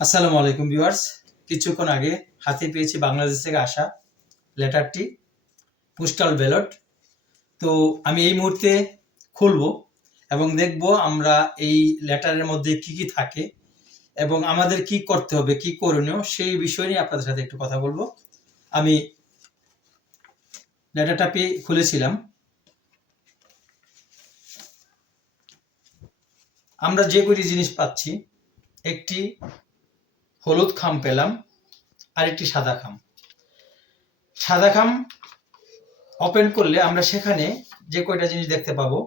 আসসালামু আলাইকুম ভিউয়ার্স। কিছুক্ষণ আগে হাতে পেয়েছি বাংলাদেশ থেকে আসা লেটারটি, পোস্টাল ব্যালট। তো আমি এই মুহূর্তে খুলব এবং দেখব আমরা এই লেটারের মধ্যে কি কি থাকে এবং আমাদের কি করতে হবে, কি করণীয়, সেই বিষয় নিয়ে আপনাদের সাথে একটু কথা বলবো। আমি লেটারটা পেয়ে খুলেছিলাম। আমরা যে কয়টি জিনিস পাচ্ছি, একটি হলুদ খাম পেলাম আর একটি সাদা খাম। সাদা খাম ওপেন করলে আমরা সেখানে যে কয়টা জিনিস দেখতে পাবো,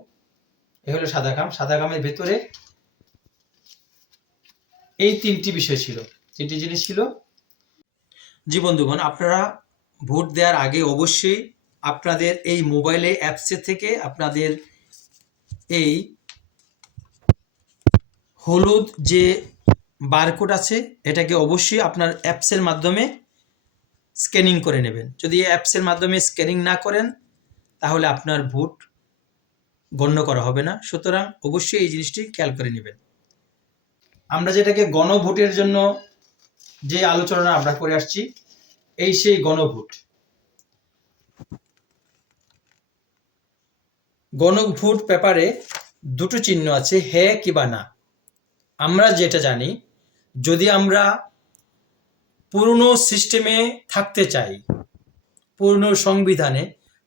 এ হলো সাদা খাম। সাদা খামের ভেতরে এই তিনটি বিষয় ছিল, তিনটি জিনিস ছিল। জি বন্ধুগণ, আপনারা ভোট দেওয়ার আগে অবশ্যই আপনাদের এই মোবাইলে অ্যাপসে থেকে আপনাদের এই হলুদ যে বারকোড আছে এটাকে অবশ্যই আপনার অ্যাপসের মাধ্যমে স্ক্যানিং করে নেবেন। যদি অ্যাপসের মাধ্যমে স্ক্যানিং না করেন তাহলে আপনার ভোট গণ্য করা হবে না। সুতরাং অবশ্যই এই জিনিসটি খেয়াল করে নেবেন। আমরা যেটাকে গণভোটের জন্য যে আলোচনা আমরা করে আসছি, এই সেই গণভোট। গণভোট পেপারে দুটো চিহ্ন আছে, হ্যাঁ কিবা না। আমরা যেটা জানি, যদি আমরা পুরনো সিস্টেমে থাকতে চাই, পুরনো সংবিধানে,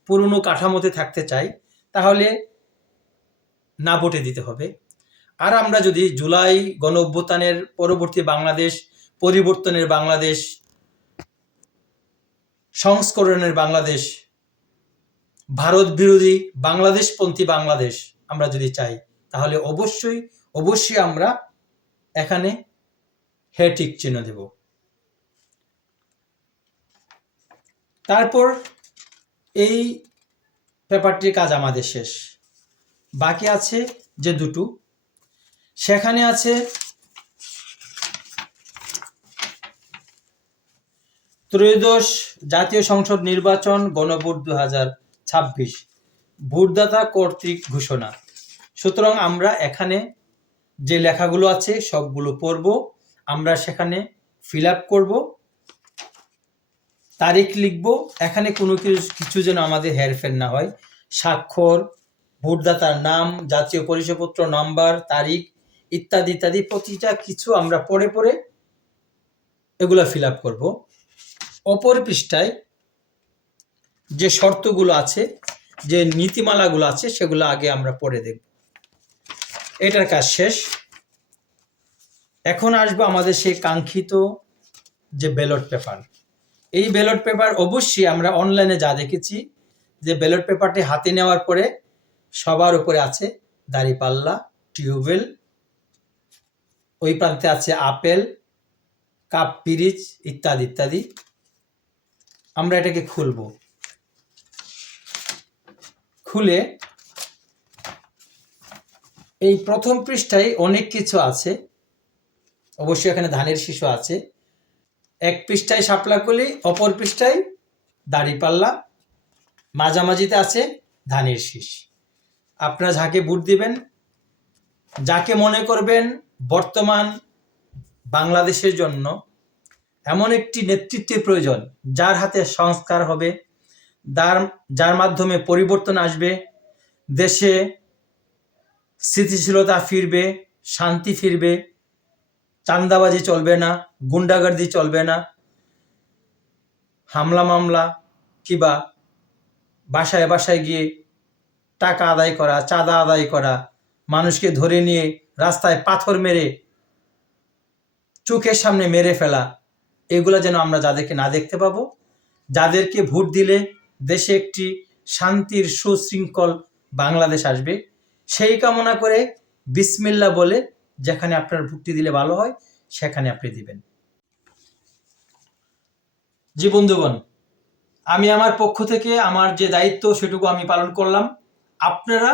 পুরনো কাঠামোতে থাকতে চাই, তাহলে না ভোটে দিতে হবে। আর আমরা যদি জুলাই গণ অভ্যুত্থানের পরবর্তী বাংলাদেশ, পরিবর্তনের বাংলাদেশ, সংস্করণের বাংলাদেশ, ভারত বিরোধী বাংলাদেশপন্থী বাংলাদেশ আমরা যদি চাই, তাহলে অবশ্যই অবশ্যই আমরা এখানে হ্যাঁ টিক চিহ্ন দেব। তারপর এই পেপারটির কাজ আমাদের শেষ। বাকি আছে যে দুটো, সেখানে আছে ত্রয়োদশ জাতীয় সংসদ নির্বাচন গণভোট 2026 ভোটদাতা কর্তৃক ঘোষণা। সুতরাং আমরা এখানে যে লেখাগুলো আছে সবগুলো পড়ব, আমরা সেখানে ফিল আপ করবো, তারিখ লিখব। এখানে কোনো কিছু যেন আমাদের হেরফের না হয়। স্বাক্ষর, ভোটদাতার নাম, জাতীয় পরিচয়পত্র নাম্বার, তারিখ ইত্যাদি ইত্যাদি প্রতিটা কিছু আমরা পড়ে পড়ে এগুলো ফিল আপ করবো। অপর পৃষ্ঠায় যে শর্তগুলো আছে, যে নীতিমালাগুলো আছে, সেগুলো আগে আমরা পড়ে দেখব। এটার কাজ শেষ। এখন আসবো আমাদের সেই কাঙ্ক্ষিত যে ব্যালট পেপার। এই ব্যালট পেপার অবশ্যই আমরা অনলাইনে যা দেখেছি, যে ব্যালট পেপারটি হাতে নেওয়ার পরে সবার উপরে আছে দাঁড়িপাল্লা, টিউবওয়েল, ওই প্রান্তে আছে আপেল, কাপ পিরিচ ইত্যাদি ইত্যাদি। আমরা এটাকে খুলব। খুলে এই প্রথম পৃষ্ঠায় অনেক কিছু আছে। অবশ্যই এখানে ধানের শীষও আছে। এক পৃষ্ঠায় শাপলা কলি, অপর পৃষ্ঠায় দাঁড়িপাল্লা, মাঝামাঝিতে আছে ধানের শীষ। আপনারা যাকে ভোট দিবেন, যাকে মনে করবেন বর্তমান বাংলাদেশের জন্য এমন একটি নেতৃত্বের প্রয়োজন, যার হাতে সংস্কার হবে, যার মাধ্যমে পরিবর্তন আসবে, দেশে স্থিতিশীলতা ফিরবে, শান্তি ফিরবে, চাঁদাবাজি চলবে না, গুন্ডাগার্দি চলবে না, হামলা মামলা কিংবা বাসায় বাসায় গিয়ে টাকা আদায় করা, চাঁদা আদায় করা, মানুষকে ধরে নিয়ে রাস্তায় পাথর মেরে চোখের সামনে মেরে ফেলা, এগুলো যেন আমরা যাদেরকে না দেখতে পাবো, যাদেরকে ভোট দিলে দেশে একটি শান্তির সুশৃঙ্খল বাংলাদেশ আসবে, সেই কামনা করে বিসমিল্লাহ বলে যেখানে আপনার ভোটটি দিলে ভালো হয় সেখানে আপনি দিবেন। জি বন্ধুগণ, আমি আমার পক্ষ থেকে আমার যে দায়িত্ব সেটুকু আমি পালন করলাম। আপনারা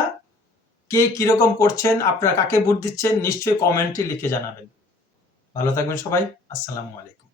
কে কিরকম করছেন, আপনারা কাকে ভোট দিচ্ছেন, নিশ্চয়ই কমেন্টে লিখে জানাবেন। ভালো থাকবেন সবাই। আসসালামু আলাইকুম।